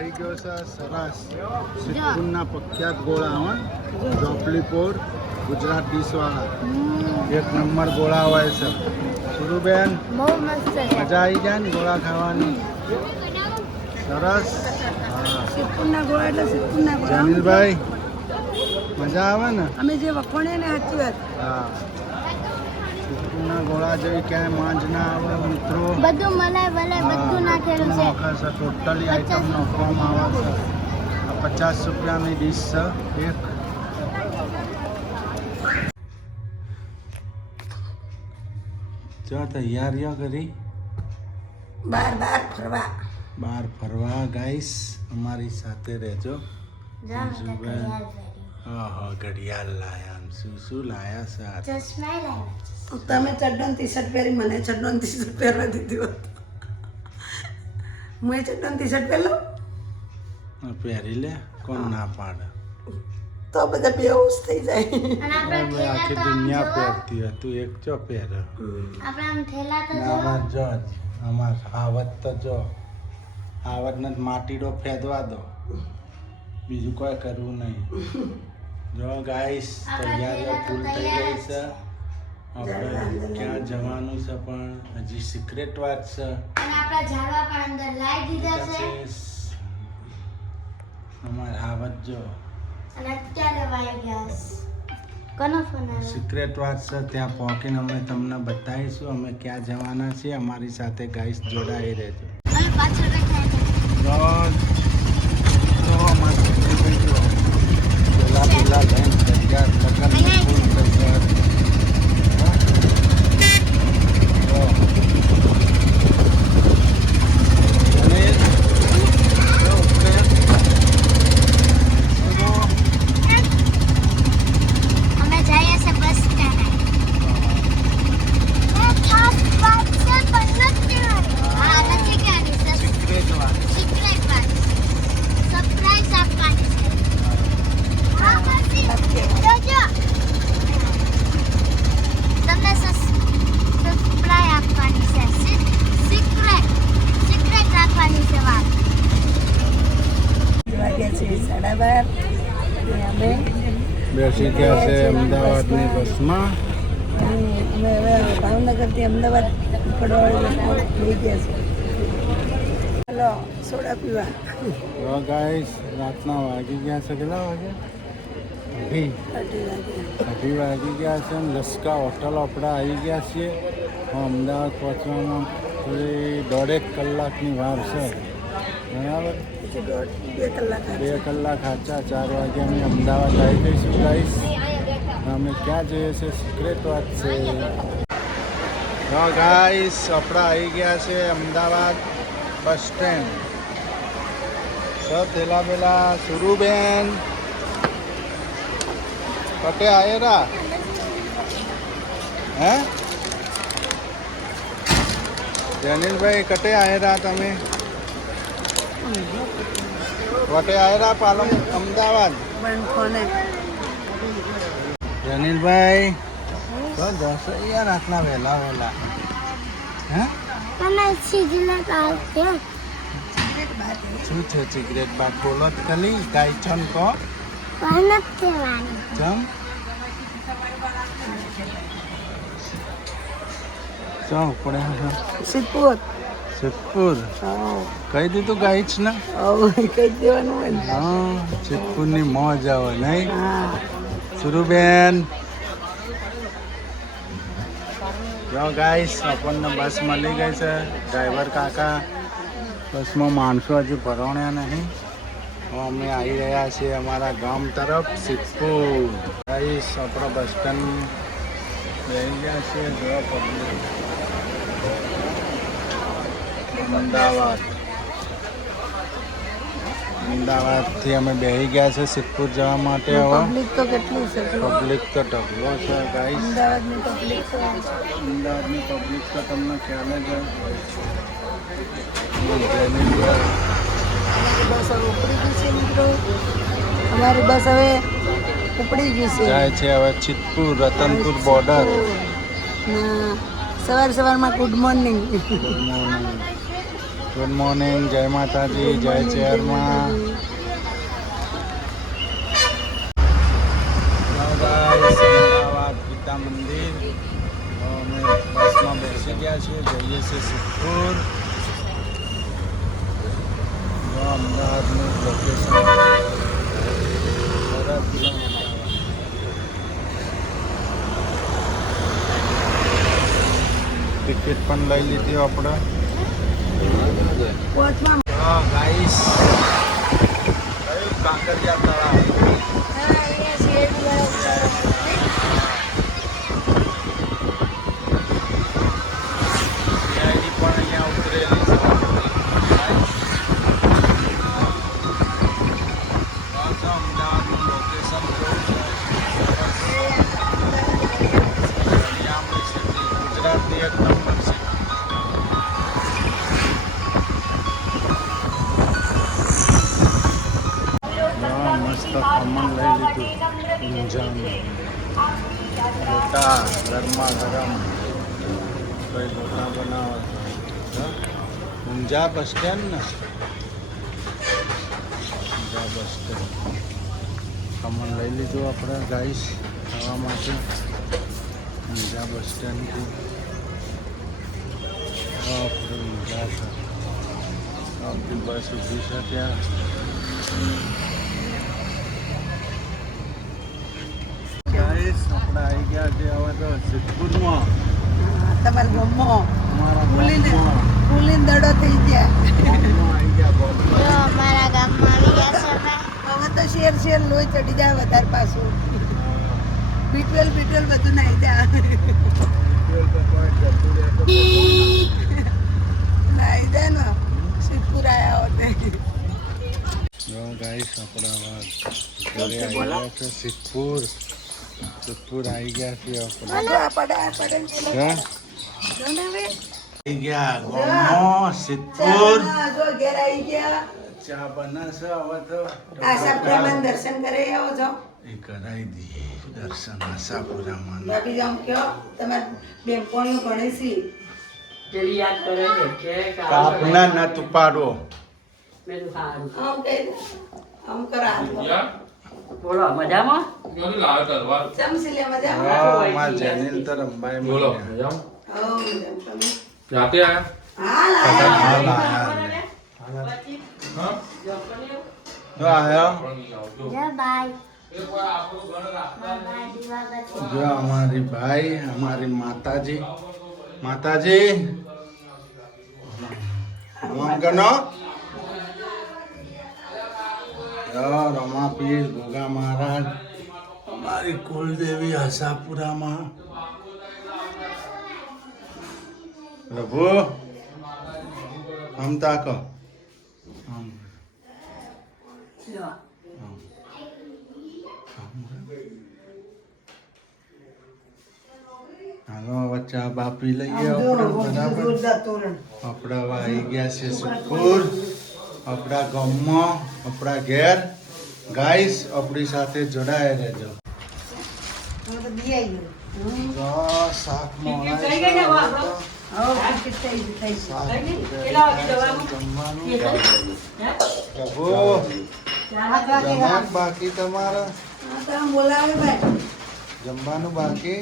આવી ગયો છે સરસ સિદ્ધપુરના પ્રખ્યાત ગોળા હો ચોપલીપોર ગુજરાત ડીશવાળા એક નંબર ગોળા હોય છે. સુરુબેન બહુ મસ્ત છે. મજા આવી જાય ને ગોળા ખાવાની સરસ. સિદ્ધપુરના ગોળા એટલે સિદ્ધપુરના ગોળા. જમીલભાઈ મજા આવે ને? અમે જે વખોણીએ ને સાચી વાત. હા સિદ્ધપુરના ગોળા જેવી ક્યાંય માંજ ના આવે મિત્રો. બધું મલાઈ વલાઈ બધું નાખેલું છે. ટોટલી આઈટમ નાખવામાં આવે છે. આ 50 રૂપિયાની ડીશ છે એક. જો તૈયારીઓ કરી બહાર ફરવા ગાઈસ અમારી સાથે રહેજો. હા ઘડિયાળ લાયા શું લાયા છે? તમે ચડ્ડન ટી શર્ટ પહેરી મને ચડ્ડન ટી શર્ટ પહેરવા દીધી હોત. હું ચડ્ડન ટી શર્ટ પહેરલો પહેરી લે કોણ ના પાડે. તો બધા બેહોશ થઈ જાય. આખી દુનિયા પહેરતી હતું એક ચો પહેરે. જો અમાર આવત તો જો આવતને માટીડો ફેદવા દો બીજું કોઈ કરવું નહીં. જો ગાઈસ તૈયારીઓ ફૂલ થઈ ગઈ છે. આપણે ક્યાં જવાનું છે પણ હજી સિક્રેટ વાત છે. અમારે આવત જો સિક્રેટ વાત છે ત્યાં પહોંચીને અમે તમને બતાવીશું અમે ક્યાં જવાના છીએ. અમારી સાથે ગાઈસ જોડાઈ રહેજો. પેલા લઈને તૈયાર લગન ફૂલ તૈયાર. બેસી ગયા છે અમદાવાદની બસમાં. અમે હવે ભાવનગરથી અમદાવાદ પડવાળી લઈ ગયા છે. હલો સોડા પીવા. ગાઈસ રાતના વાગી ગયા છે. કેટલા વાગ્યા? 2:30 વાગી ગયા છે. લસ્કા હોટલ આપણે આવી ગયા છીએ. અમદાવાદ પહોંચવામાં થોડી 1.5 કલાકની વાર છે. બરાબર 2 કલાક સાચા 4 વાગે અમે અમદાવાદ આવી જઈશું ગાઈસ. અમે ક્યાં જઈએ છીએ સિક્રેટ વાત છે. ગાઈસ આપણે આવી ગયા છે અમદાવાદ બસ સ્ટેન્ડ. થેલા બેલા સુરુબેન કટે આયેરા હે જનીલભાઈ કટે આયેરા તમે? વટે આયેરા પાલમ અમદાવાદ. જનીલભાઈ તો જશો યાર આટલા વહેલા હે? શું છે સિગરેટ બાદ બોલો કલી કાઈ છન કો ચમ ચો પડે સિદ્ધપુર કહી દીધું ગાઈચ ને કહી દેવાનું હોય ને. હા સિદ્ધપુરની મોજ આવે નહીં સુરુબેન? જો ગાઈસ આપણને બસ મળી ગઈ છે. ડ્રાઈવર કાકા બસમાં માણસો હજુ ભરણ્યા નહીં. અમે આવી રહ્યા છીએ અમારા ગામ તરફ સિદ્ધપુર. ગાઈસ આપણા બસ સ્ટેન્ડ બેસી ગયા છીએ. જો પબ્લિક અમદાવાદથી અમે બેસી ગયા છે સિદ્ધપુર જવા માટે. હવે પબ્લિક તો કેટલી છે? પબ્લિક તો ઢગલો છે ગાઈસ. અમદાવાદની પબ્લિક તો તમને ખ્યાલ જ અમારી બસ હવે ઉપડી ગઈ છે. જાય છે હવે સિદ્ધપુર રતનપુર બોર્ડર. સવારમાં ગુડ મોર્નિંગ. ગુડ મોર્નિંગ, જય માતાજી, જય ચેરમાં. અમદાવાદ ગીતા મંદિર. અમે બસમાં બેસી ગયા છીએ, જઈએ છીએ સિદ્ધપુર. અમદાવાદનું લોકેશન સરસ. ટિકિટ પણ લઈ લીધી આપણે. હા ગાઈસ, કાંકરિયા તળાવ. ખમણ લઈ લીધું ઊંઝાનું. ગોટા ગરમા ગરમ. કઈ ગોટા બનાવો ઊંઝા બસ સ્ટેન્ડ ને? Unjha bus stand. ખમણ લઈ લીધું આપણે ગાઈસ ખાવા માટે ઊંઝા બસ સ્ટેન્ડથી. આપણે ઊંઝા છે. આપણી બસ ઊભી છે ત્યાં. આપણે આવી ગયા છે હવે તો સિદ્ધપુરમાં. તમારા ગામમાં અમારા ફૂલીને ગામમાં. ફૂલીને દડો થઈ ગયા. ગામમાં આવી ગયા બોમ્બે. અમારા ગામમાં આવી ગયા છે હવે તો શેર શેર લોહી ચડી જાય વધારે પાછું. બીટવેલ બધું નાઈ જાય. નાઈ જાય ને સિદ્ધપુર આવ્યા હોતે. જો ગાઈસ આપણા ઘરે આવી ગયા છે સિદ્ધપુર. સિદ્ધપુર આવી ગયા છીએ આપણે. હા? આવી ગયા ગામમાં સિદ્ધપુર. જો ઘેર આવી ગયા. ચા બનાવશે હવે તો. આશાપુરામાં દર્શન કરે આવો છો. એ કરાવી દઈએ દર્શન આશાપુરામાં. ભાભી જાઉં કયો તમારે બેનપણીઓ ભણે છે. કાપના ન તુપાડો. આમ કહી દે. આમ કરા બોલો મજામાં ચમસી લે મજા. હા માં જેનિલ તો રંબાઈ બોલો મને. મજામાં આવો મજા તમે. રાતે આયા હા લાયા. હાલ આયા. તો આયો. જય બાય જો અમારી ભાઈ, અમારી માતાજી. માતાજી ગનો રમાપીર ગોગા મહારાજ, અમારી કુલદેવી આશાપુરામાં. પ્રભુ હમ તાકો. હાલો હવે ચા બાપી લઈએ આપણે બરાબર. આપણે હવે આવી ગયા છે સિદ્ધપુર. આપણા ગામમાં, આપણા ઘેર. ગાઈસ આપણી સાથે જોડાયા રહેજો. તો શાક પ્રભુ જમવાનું બાકી તમારે? બોલાવે ભાઈ જમવાનું બાકી?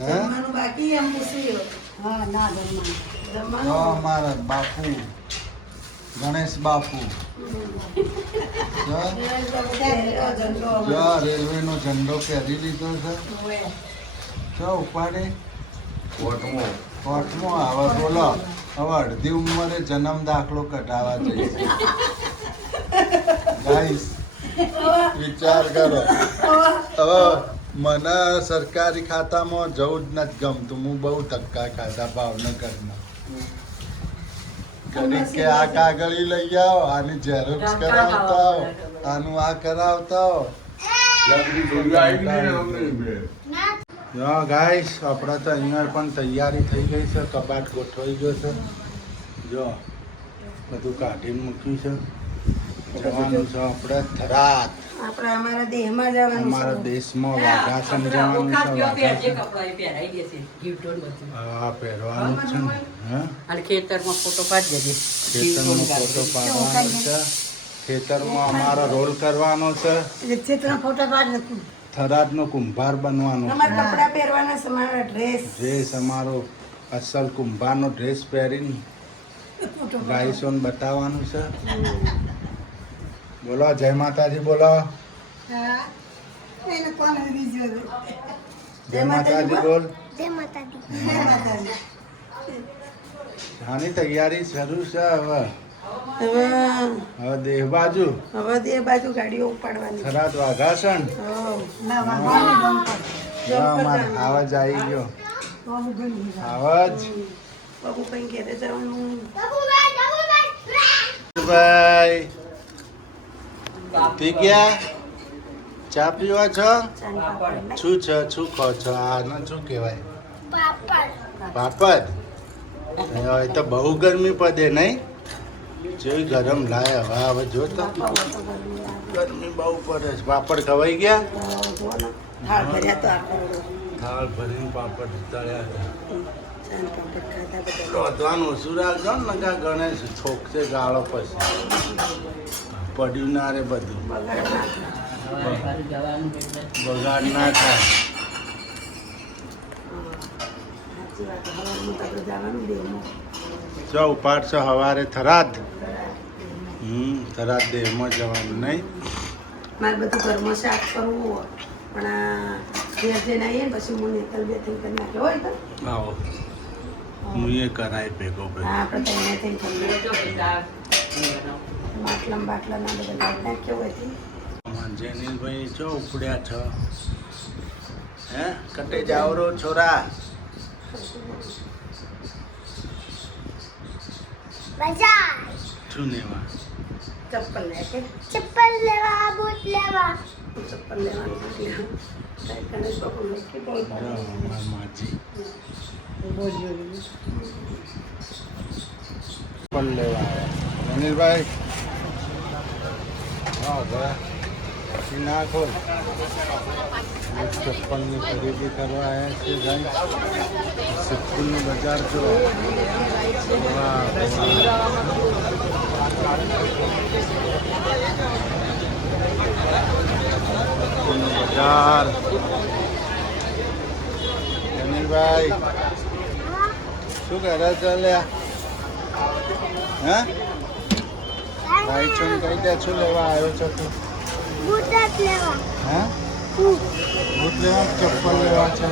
હે? બાકી એમ પૂછી. હા ના જમવાનું. અમારા બાપુ ગણેશ બાપુ. જો રેલવે નો ઝંડો પહેરી લીધો છે. જો ઉપાડે કોર્ટમાં આવે. બોલો હવે અડધી ઉંમરે જન્મ દાખલો કઢાવા જઈએ. ગાઈસ વિચાર કરો. હવે મને સરકારી ખાતામાં જવું જ નથી ગમતું. હું બહુ ધક્કા ખાધા ભાવનગરમાં. ઘડીક કે આ કાગળી લઈ આવો, આની ઝેરોક્સ કરાવતા આવો, આનું આ કરાવતા આવો. જો ગાઈસ આપણે તો અહીંયા પણ તૈયારી થઈ ગઈ છે. કબાટ ગોઠવાઈ ગયો છે. જો બધું કાઢીને મૂક્યું છે. જવાનું છે આપણે થરાદ. આપણે અમારા દેહમાં જવાનું અમારા છે. દેશમાં વાઘાસન જવાનું છે. વાઘાસન. હા, પહેરવાનું છે ને. હા? અને ખેતરમાં ફોટો પાડી દેજે. ખેતરનો ફોટો પાડવાનો છે. ખેતરમાં અમારો રોલ કરવાનો છે. એટલે ચિત્રના ફોટા પાડ નથી. થરાદનો કુંભાર બનવાનો તમારા કપડાં પહેરવાના છે, મારા ડ્રેસ. ડ્રેસ અમારો અસલ કુંભારનો ડ્રેસ પહેરીને ગાઈસોને બતાવવાનું છે. બોલો જય માતાજી બોલો. હા. એને કોણ બીજું? જય માતાજી બોલ. જય માતાજી. જય માતાજી. આની તૈયારી શરૂ છે હવે. હવે હવે દેહ બાજુ હવે તે બાજુ ગાડીઓ ઉપાડવાની. થરાદ વાઘાસન. હઉ. ના વાંધો જો અમારે આવાજ આવી ગયો. આવાજ બાબુ ભાઈ ઘેરે જવાનું. ભાઈ પી ગયા? ચા પીવા છો? ચાની પાપડ. શું છે? શું ખો છો? આને શું કહેવાય? પાપડ. પાપડ. હવે તો બહુ ગરમી પડે નહીં? જેવી ગરમ લાય હવે જો તો ગરમી બહુ પડે છે. પાપડ ખવાઈ ગયા? થાળ ભર્યા તો આપણે થાળ ભરીને પાપડ તળ્યા હતા. ચાની પાપડ ખાધા બધા. રોધવાનું ઓછું રાખજો ને નકા ગણેશ છોકશે ગાળો પછી પડ્યું ના રે બધું બગાડ ના થાય. જવાનું એટલે બગાડ ના થાય. સાચી વાત. હવારમાં તો આપણે જવાનું દેહમાં. જો ઉપાડશો સવારે થરાદ. થરાદ દેહમાં જવાનું નહીં. મારે બધું ઘરમાં શાક કરવું હોય પણ આ ઘેર જઈને આવીએ ને પછી હું નેતલ બે થઈ કરી નાખ્યો હોય તો આવો હું એ કરાય ભેગો ભાઈ. હા આપણે તો એને થઈ કરી જો બધા બાટલા ના બધા ગાળી નાખ્યો હોય તે. જેનીલભાઈ જો ઉપડ્યા છો હે કટે જાવ રો છોરા. બજાર. શું લેવા? ચપ્પલ લે કે ચપ્પલ લેવા, બૂટ લેવા. ચપ્પલ લેવાનું છે. ગણેશ બાપુ લખી બોલ જો અમાર માજી ચપ્પલ લેવા આવ્યા. અનિલભાઈ હા ઘરે પછી નાખો. એક ચપ્પલની ખરીદી કરવા આવ્યા છે ભાઈ. સિદ્ધપુરનું બજાર જો. વાહ, સિદ્ધપુરનું બજાર. અનિલભાઈ શું કરે ચાલ્યા? હે ભાઈ છું કઈ દે શું લેવા આવ્યો છો તું? બૂટ જ લેવા. હે બૂટ. બૂટ લેવા ચપ્પલ લેવા છે?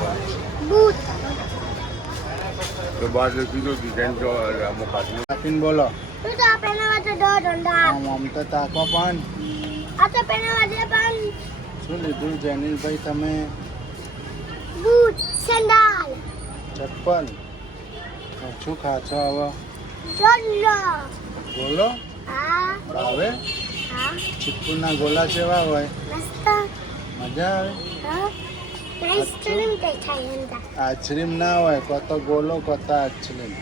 બૂટ. આપીને બોલો. તું તો પહેરવા તો દોઢ આમ તો તાકો પણ આ તો પહેરવા દે પણ શું લીધું જેનીલભાઈ તમે? બૂટ, સેન્ડલ, ચપ્પલ. શું ખાશો હવે? ચોલ્લો. બોલો હા. ભાવે? હા. ચીકુના ગોલા કેવા હોય? મસ્ત. મજા આવે? હા. આઈસ્ક્રીમ તે ખાઈ અંદર. આઈસ્ક્રીમ ના હોય કોતો ગોલો કોતો આઈસ્ક્રીમ.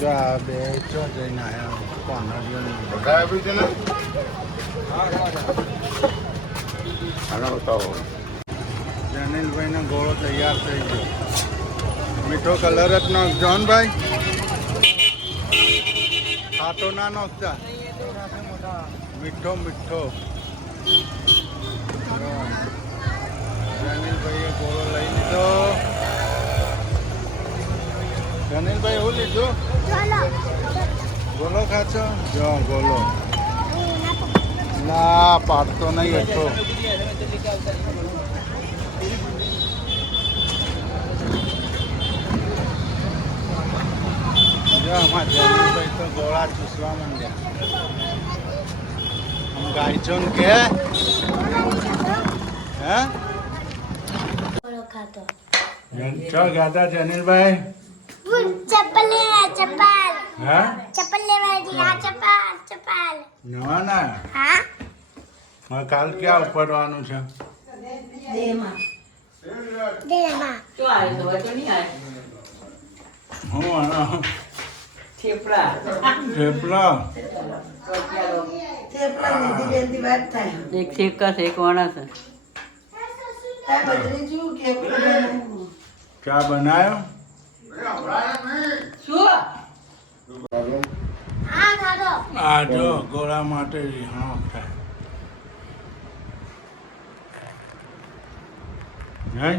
જો આ બે ચો જઈને આવ્યા કોનરીઓની બધા આવી છે ને. જનીલભાઈનો ગોળો તૈયાર થઈ ગયો. મીઠો કલર જ નાખજો ને ભાઈ. ખાટો ના નાખતા. મીઠો મીઠો. જનીલભાઈએ ગોળો લઈ લીધો. જનીલભાઈ શું લીધું? ચોલ્લો. ગોલો ખાશો? જો ગોલો. ના પાડતો નહીં હતો. જો આમાં જનીલભાઈ તો ગોળા ચૂસવા માંડ્યા. આમ ગાય છો ને કે હે બોલો ખાતો. છો ગયા તા જનીલભાઈ? બૂટ, ચપ્પલ લેવા, ચપ્પલ. હે ચપ્પલ લેવા દી આ ચપ્પલ. ના ના હા. હવે કાલ ક્યાં ઉપડવાનું છે? દેહમાં. દેમાં. તો આવ્યો તો નહીં આવ્યો. હું થેપલા થેપલા થેપલા નિધિબેનથી વાત થાય. એક શેકા શેકવાના છે આ ભત્રીજું થેપલું બનાવ્યું. क्या बनायो શું આ ખાધો આ જો ગોળા માટે રીહાણો થાય હે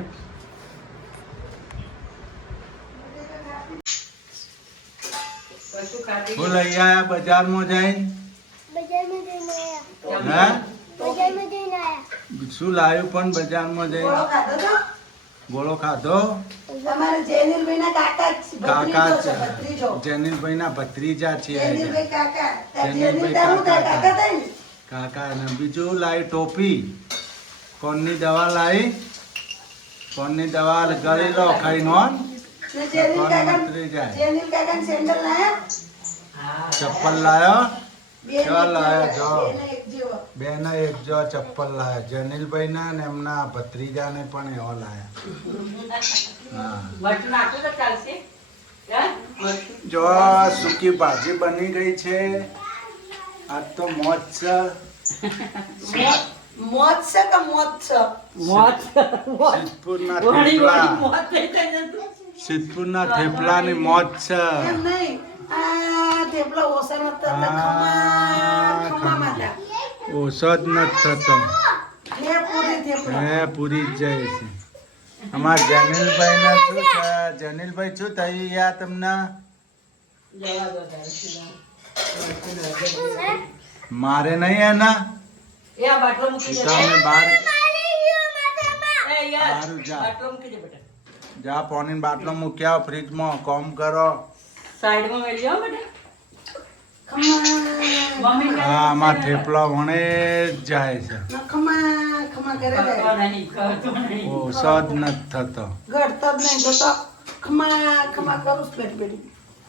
હું લઈ આયા બજારમાં જઈને બજારમાં જઈને આયા હે બજારમાં જઈને આયા શું લાવ્યું પણ બજારમાં જઈને ગોળો ખાધો તો? ગોળો ખાધો તમારે જેનિલભાઈના કાકા જ છે. કાકા ભત્રીજો છે, ભત્રીજો. જેનિલભાઈ ભત્રીજા છે જેનિલભાઈ કાકા. ત્યાં જેનિલભાઈ જેનિલ તારું કાકા. કાકા થાય ને? કાકા ને બીજું લાવી ટોપી કોણની દવા લાવી કોણની દવા ગળી લો ખાઈ નો ને જેનિલ કોણ કાકા મંત્રી જાય જેનિલ કાકાને સેન્ડલ લાયા? ચપ્પલ લાયો બે ચાલ ને આયા એક જો. જેવો, બે ને એક જેવો. બેને એક જો ચપ્પલ લાયા જનીલભાઈ ના ને એમના ભત્રીજાને પણ એવો લાયા હા મરચું નાખું તો ચાલશે હે? મરચું જો સૂકી ભાજી બની ગઈ છે આજ તો મોજ છે મોજ છે કે મોજ છે? મોત સિદ્ધપુરના વળી થેપલા મોત થઈ જાય છે. સિદ્ધપુરના થેપલાની મોજ છે એમ નહીં. આ થેપલા ઓસા નતા તો ખમા માતા. ઓછો જ નથી થતો હે પૂરી થેપલા. હે પૂરી જ જાય છે અમારા જનીલભાઈ ને શું છે જનીલભાઈ શું થયું યા તમને જવા દો તારે. મારે નહીં એના એ આ બાટલો મૂકી દે. તમે બહાર એ યાર, સારું જા. બાટલો મૂકી દે બેટા. જા પાણીની બાટલો મૂક્યા ફ્રીજમાં કોમ કરો સાઈડમાં મેળી જાઓ બેટા. ખમા મમ્મી ને હા આમાં થેપલા વણે જ જાય છે ખમા ખમા કરે કરતો જાય. નહીં, કરતો નહીં. ઓછો જ નથી થતો ઘડતો જ નહીં તો ખમા ખમા કરું જ પેટ પેટી.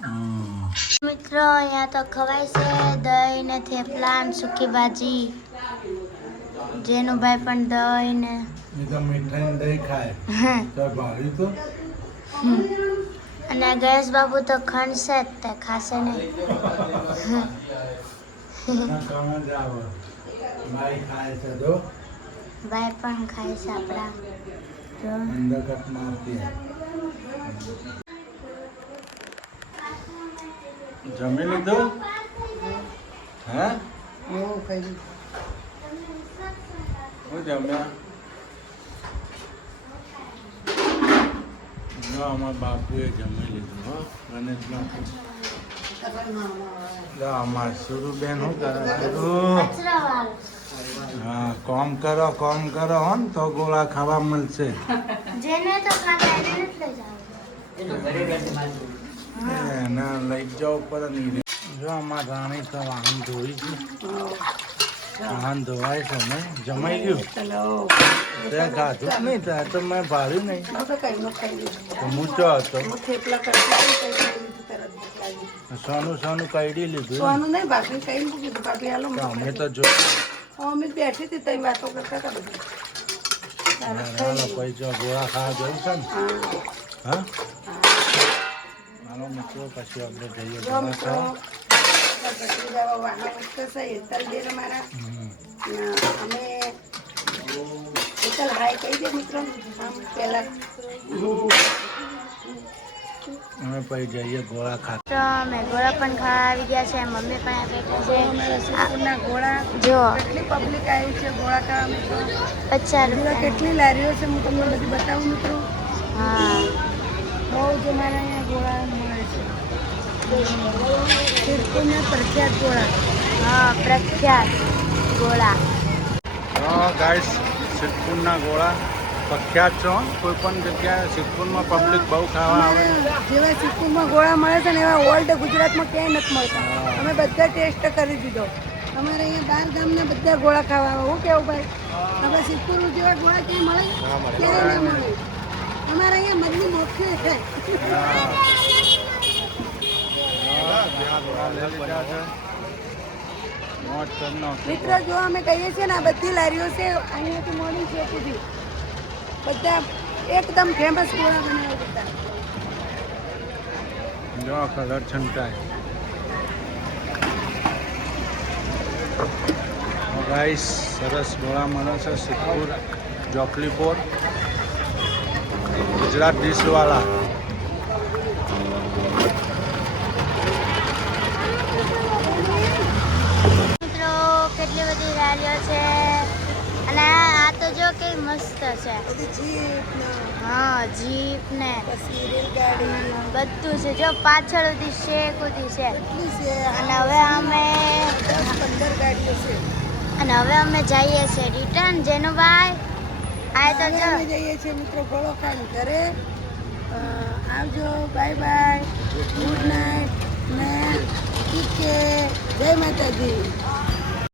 હમ. મિત્રો અહીંયા તો ખવાય છે દહીં ને થેપલા ને સૂકી ભાજી જેનુભાઈ પણ દહીં ને એ તો મીઠાઈ દહીં ખાય તો ભારી તો અને ગણેશ બાબુ તો ખણશે જ તે ખાશે નહીં ના કામ જ આવે ભાઈ ખાય છે જો ભાઈ પણ ખાય છે આપણા જો અંદર કટ મારતી જમી લીધું હે હું ખાઈ હું જમ્યા જો અમારા બાપુએ જમી લીધું હો ગણેશમાં અમાર સુરુબેન શું કરે સુરુ કચરાવાળો. હા કોમ કરો હો ને તો ગોળા ખાવા મળશે જેને તો ખાતા એને નથી લઈ જવાનું. એ તો ઘરે બેઠે બાજુ. એના લઈ જાવ પર નહીં જો અમાર રાણી તો વાહન ધોઈ છે વાહન ધોવાય છે ને જમાઈ ગયું ચલો તે ખાધું જ નહીં ત્યાં તો મેં ભાર્યું નહીં હું તો કઈ નો ખાઈ લીધું. તો મૂચો હતો હું થેપલા કરતી હતી, કઈ ખાઈ લીધું તરત ભૂખ લાગી. સોનું કઈડી લીધું સોનું નહીં ભાખરી ખાઈ લીધું કીધું ભાખરી હાલો તો અમે તો જો અમે બેઠી હતી તઈ વાતો કરતા હતા બધી. તારે ખાઈ કોઈ જો ગોળા ખાવા જવું છે ને હા હા હાલો મિત્રો પછી આપણે જઈએ જો ગોળા મિત્રો ખાવા ભત્રીજા વાના વખતે છે હેતલ બેન અમારા ને અમે હેતલ હાય કહી દે મિત્રો આમ પહેલા અમે પછી જઈએ ગોળા ખાવા તો અમે ગોળા પણ ખાવા આવી ગયા છે મમ્મી પણ આ બેઠા છે રસીપુરના ગોળા જો કેટલી પબ્લિક આવી છે ગોળા ખાવા મિત્રો 50 રૂપિયા કેટલી લારીઓ છે હું તમને બધી બતાવું મિત્રો હા બહુ જ અમારા અહીંયા ગોળા મળે છે સિદ્ધપુરના પ્રખ્યાત ગોળા હા પ્રખ્યાત ગોળા ગાઈસ સિદ્ધપુરના ગોળા પ્રખ્યાત છો કોઈ પણ જગ્યાએ સિદ્ધપુરમાં પબ્લિક બહુ ખાવા આવે જેવા સિદ્ધપુરમાં ગોળા મળે છે ને એવા ઓલ્ડ ગુજરાતમાં ક્યાંય નથી મળતા અમે બધા ટેસ્ટ કરી દીધો અમારે અહીંયા બાર ગામના બધા ગોળા ખાવા આવે હું કેવું ભાઈ આપણે સિદ્ધપુર જેવા ગોળા ક્યાંય મળે ક્યાંય ના મળે અમારે અહીંયા મગની મોખી છે મિત્રો જો અમે કહીએ છીએ ને આ બધી લારીઓ છે અહીંયાથી મોડી છે સુધી બધા એકદમ ફેમસ ગોળા બનાવે બધા જો કલર છંટાય ગાઈસ સરસ ગોળા મળે છે સિદ્ધપુર જોકલીપોર ગુજરાત ડીશવાળા. મિત્રો કેટલી બધી ગાડીઓ છે અને આ તો જો કે મસ્ત છે. જીપ ને હા જીપ ને પછી રેલગાડી બધું છે જો પાછળ સુધી શેક સુધી છે. કેટલી છે અને હવે અમે 10-15 ગાડીઓ છે. જઈએ છીએ રિટર્ન જેનુભાઈ આ તો હવે જો અમે જઈએ છીએ મિત્રો ગોળો ખાઈને ઘરે. આવજો, બાય બાય, ગુડ નાઇટ ને ઠીક છે, જય માતાજી.